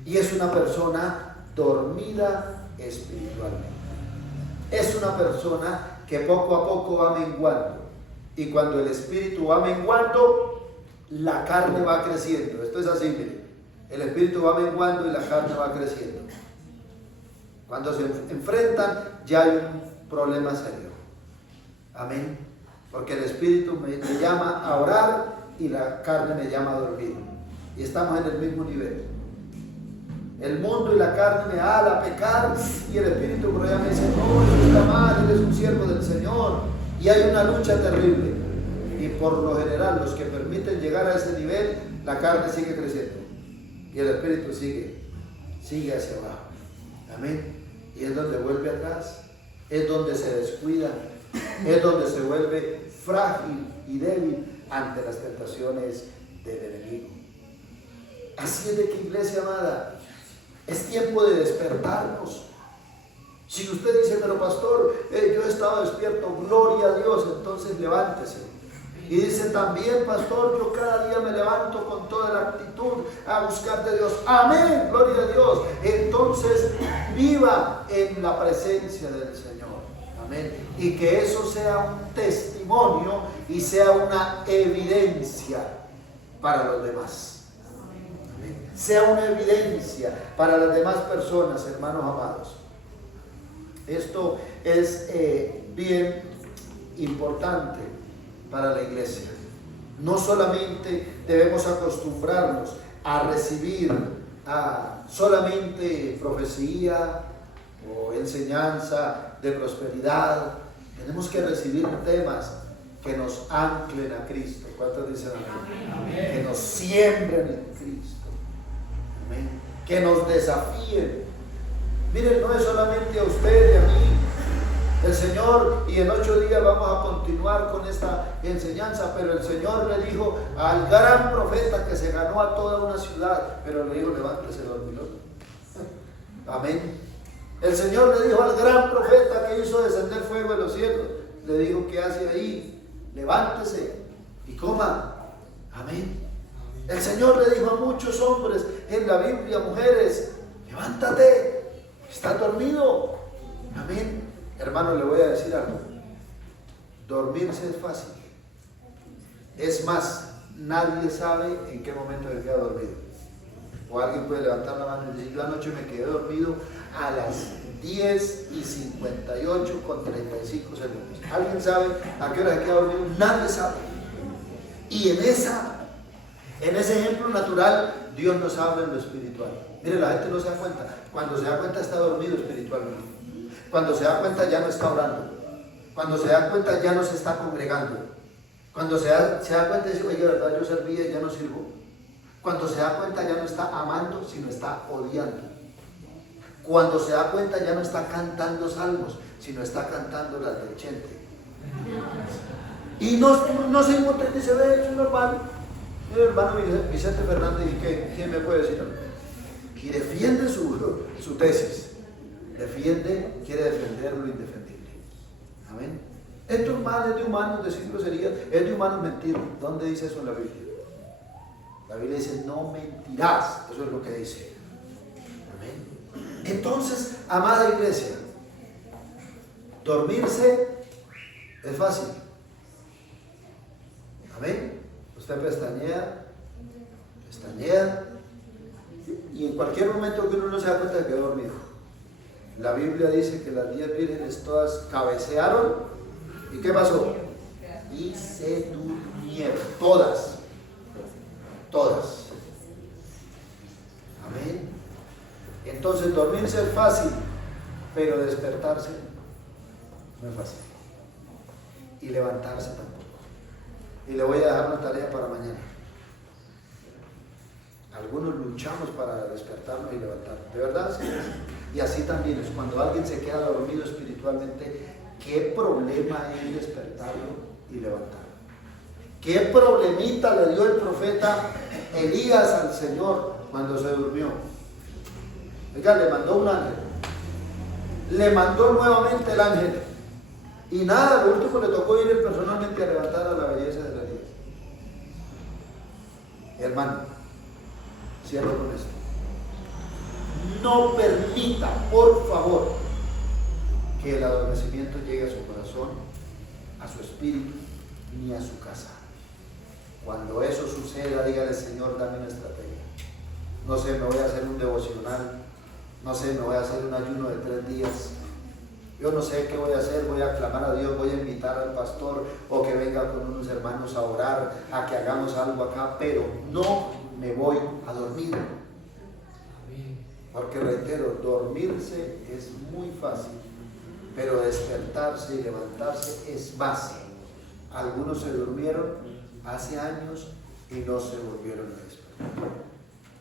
Y es una persona dormida espiritualmente. Es una persona que poco a poco va menguando. Y cuando el espíritu va menguando, la carne va creciendo. Esto es así, miren. El espíritu va menguando y la carne va creciendo. Cuando se enfrentan, ya hay un problema serio. Amén. Porque el espíritu me llama a orar y la carne me llama a dormir. Y estamos en el mismo nivel. El mundo y la carne me ala a pecar y el espíritu por allá me dice, no, eso está mal, eres un siervo del Señor. Y hay una lucha terrible. Y por lo general, los que permiten llegar a ese nivel, la carne sigue creciendo. Y el espíritu sigue hacia abajo. Amén. Y es donde vuelve atrás, es donde se descuida, es donde se vuelve frágil y débil ante las tentaciones del enemigo. Así es de que, iglesia amada, es tiempo de despertarnos. Si usted dice, pero pastor, yo he estado despierto, gloria a Dios, entonces levántese. Y dice también, pastor, yo cada día me levanto con toda la actitud a buscar de Dios. Amén, gloria a Dios. Entonces viva en la presencia del Señor. Amén. Y que eso sea un testimonio y sea una evidencia para los demás. Amén. Sea una evidencia para las demás personas, hermanos amados. Esto es bien importante para la iglesia. No solamente debemos acostumbrarnos a recibir solamente profecía o enseñanza de prosperidad. Tenemos que recibir temas que nos anclen a Cristo. ¿Cuántos dicen amén? Amén. Que nos siembren en Cristo. Amén. Que nos desafíen. Miren, no es solamente a usted y a mí. El Señor, y en 8 días vamos a continuar con esta enseñanza, pero el Señor le dijo al gran profeta que se ganó a toda una ciudad, pero le dijo, levántese, dormilón. Amén. El Señor le dijo al gran profeta que hizo descender fuego de los cielos, le dijo, ¿qué hace ahí? Levántese y coma. Amén. El Señor le dijo a muchos hombres en la Biblia, mujeres, levántate, estás dormido. Amén. Hermano, le voy a decir algo. Dormirse es fácil. Es más, nadie sabe en qué momento se queda dormido. O alguien puede levantar la mano y decir, yo anoche me quedé dormido a las 10:58 con 35 segundos. ¿Alguien sabe a qué hora se queda dormido? Nadie sabe. Y en ese ejemplo natural, Dios nos habla en lo espiritual. Mire, la gente no se da cuenta. Cuando se da cuenta está dormido espiritualmente. Cuando se da cuenta ya no está orando. Cuando se da cuenta ya no se está congregando. Cuando se da cuenta y dice, oye, verdad, yo servía y ya no sirvo. Cuando se da cuenta ya no está amando, sino está odiando. Cuando se da cuenta ya no está cantando salmos, sino está cantando las del Chente. Y no se inmota y dice, ve, es un hermano. El hermano Vicente Fernández, ¿y quién me puede decir? Y defiende su tesis. Quiere defender lo indefendible. Amén. Es de humanos decir groserías, es de humanos mentir. ¿Dónde dice eso en la Biblia? La Biblia dice, no mentirás. Eso es lo que dice. Amén. Entonces, amada iglesia, dormirse es fácil. Amén. Usted pestañea, y en cualquier momento que uno no se da cuenta de que quedó dormido. La Biblia dice que las 10 vírgenes todas cabecearon. ¿Y qué pasó? Y se durmieron. Todas. Amén. Entonces dormirse es fácil, pero despertarse no es fácil. Y levantarse tampoco. Y le voy a dejar una tarea para mañana. Algunos luchamos para despertarnos y levantarnos. ¿De verdad? Sí. Y así también es cuando alguien se queda dormido espiritualmente, ¿qué problema es despertarlo y levantarlo? ¿Qué problemita le dio el profeta Elías al Señor cuando se durmió? Oiga, le mandó un ángel. Le mandó nuevamente el ángel. Y nada, lo último le tocó ir personalmente a levantar a la belleza de la vida. Hermano, cierro con esto. no permita, por favor, que el adormecimiento llegue a su corazón, a su espíritu, ni a su casa. Cuando eso suceda, dígale: Señor, dame una estrategia. No sé, me voy a hacer un devocional. No sé, me voy a hacer un ayuno de 3 días. Yo no sé qué voy a hacer, voy a clamar a Dios, voy a invitar al pastor o que venga con unos hermanos a orar, a que hagamos algo acá, pero no me voy a dormir. Porque reitero, dormirse es muy fácil, pero despertarse y levantarse es base. Algunos se durmieron hace años y no se volvieron a despertar.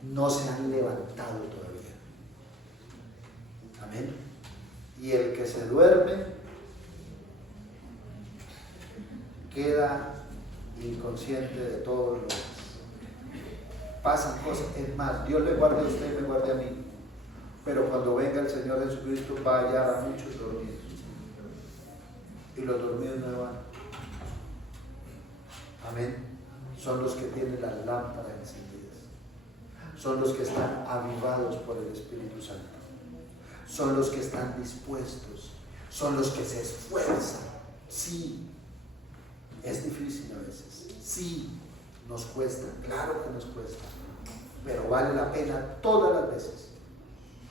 No se han levantado todavía. Amén. Y el que se duerme queda inconsciente de todos los demás. Pasan cosas, es más, Dios le guarde a usted y me guarde a mí. Pero cuando venga el Señor Jesucristo va a hallar a muchos dormidos. Y los dormidos no van. Amén. Son los que tienen las lámparas encendidas. Son los que están avivados por el Espíritu Santo. Son los que están dispuestos. Son los que se esfuerzan. Sí, es difícil a veces. Sí, nos cuesta. Claro que nos cuesta. Pero vale la pena todas las veces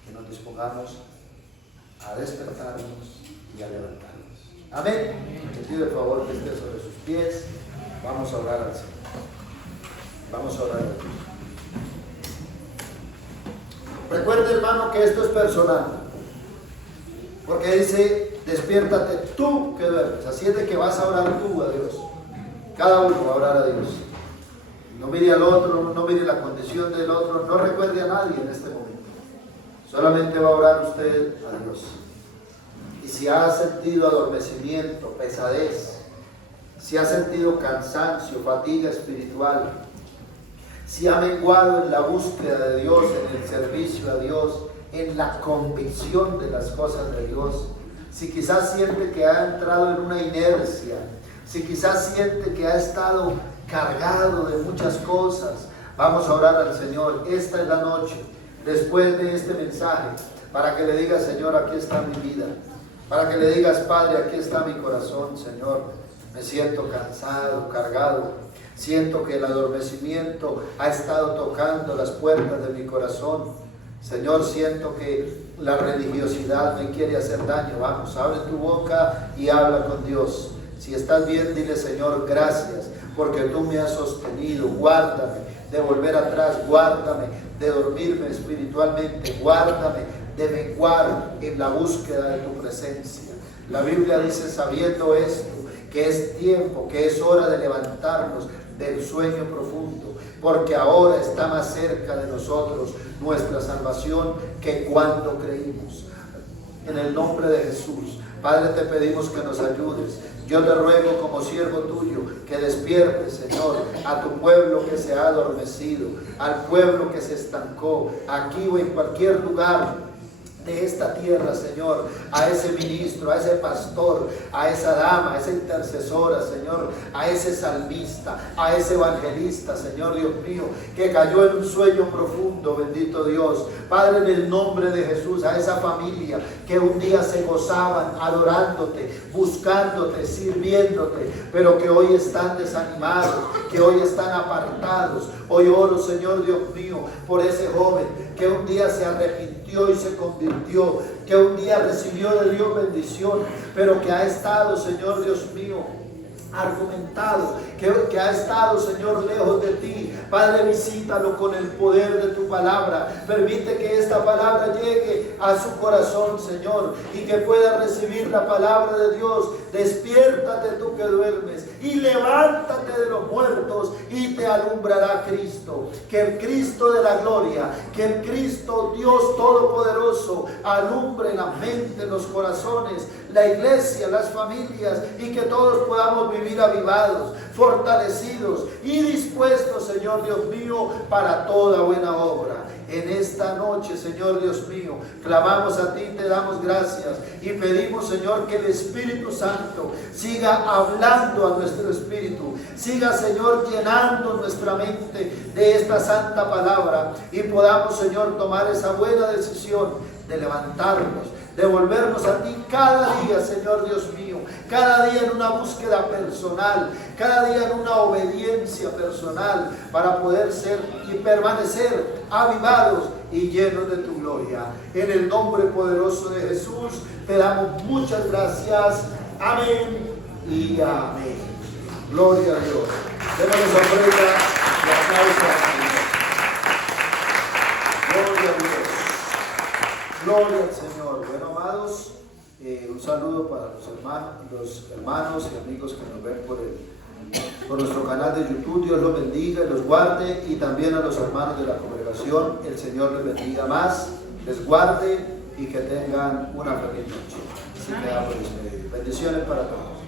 que nos dispongamos a despertarnos y a levantarnos. Amén. Les pido el favor que esté sobre sus pies. Vamos a orar al Señor. Vamos a orar al Señor. Recuerde, hermano, que esto es personal. Porque dice: despiértate tú que duermes. Así es de que vas a orar tú a Dios. Cada uno va a orar a Dios. No mire al otro, no mire la condición del otro, no recuerde a nadie en este momento. Solamente va a orar usted a Dios. Y si ha sentido adormecimiento, pesadez, si ha sentido cansancio, fatiga espiritual, si ha menguado en la búsqueda de Dios, en el servicio a Dios, en la convicción de las cosas de Dios, si quizás siente que ha entrado en una inercia, si quizás siente que ha estado cargado de muchas cosas, vamos a orar al Señor. Esta es la noche, después de este mensaje, para que le digas: Señor, aquí está mi vida. Para que le digas: Padre, aquí está mi corazón, Señor. Me siento cansado, cargado. Siento que el adormecimiento ha estado tocando las puertas de mi corazón. Señor, siento que la religiosidad me quiere hacer daño. Vamos, abre tu boca y habla con Dios. Si estás bien, dile: Señor, gracias, porque tú me has sostenido. Guárdame de volver atrás, guárdame de dormirme espiritualmente, guárdame de menguar en la búsqueda de tu presencia. La Biblia dice, sabiendo esto, que es tiempo, que es hora de levantarnos del sueño profundo, porque ahora está más cerca de nosotros nuestra salvación que cuando creímos. En el nombre de Jesús, Padre, te pedimos que nos ayudes. Yo te ruego como siervo tuyo que despiertes, Señor, a tu pueblo que se ha adormecido, al pueblo que se estancó, aquí o en cualquier lugar de esta tierra, Señor, a ese ministro, a ese pastor, a esa dama, a esa intercesora, Señor, a ese salmista, a ese evangelista, Señor Dios mío, que cayó en un sueño profundo, bendito Dios. Padre, en el nombre de Jesús, a esa familia que un día se gozaban adorándote, buscándote, sirviéndote, pero que hoy están desanimados, que hoy están apartados. Hoy oro, Señor Dios mío, por ese joven que un día se arrepintió y se convirtió, que un día recibió de Dios bendición, pero que ha estado, Señor Dios mío, argumentado, que ha estado, Señor, lejos de ti. Padre, visítalo con el poder de tu palabra. Permite que esta palabra llegue a su corazón, Señor, y que pueda recibir la palabra de Dios. Despiértate tú que duermes y levántate de los muertos y te alumbrará Cristo. Que el Cristo de la gloria, que el Cristo Dios Todopoderoso alumbre la mente, los corazones la iglesia, las familias, y que todos podamos vivir avivados, fortalecidos y dispuestos, Señor Dios mío, para toda buena obra. En esta noche, Señor Dios mío, clamamos a ti, te damos gracias y pedimos, Señor, que el Espíritu Santo siga hablando a nuestro espíritu, siga, Señor, llenando nuestra mente de esta santa palabra y podamos, Señor, tomar esa buena decisión de levantarnos, de volvernos a ti cada día, Señor Dios mío, cada día en una búsqueda personal, cada día en una obediencia personal, para poder ser y permanecer avivados y llenos de tu gloria. En el nombre poderoso de Jesús te damos muchas gracias. Amén y amén. Gloria a Dios. Démonos ofrenda y aplauso al Señor. Gloria a Dios. Gloria al Señor. Bueno, amados, un saludo para los hermanos y amigos que nos ven por nuestro canal de YouTube. Dios los bendiga y los guarde, y también a los hermanos de la congregación. El Señor les bendiga más, les guarde y que tengan una feliz noche. Así quedamos despedidos. Bendiciones para todos.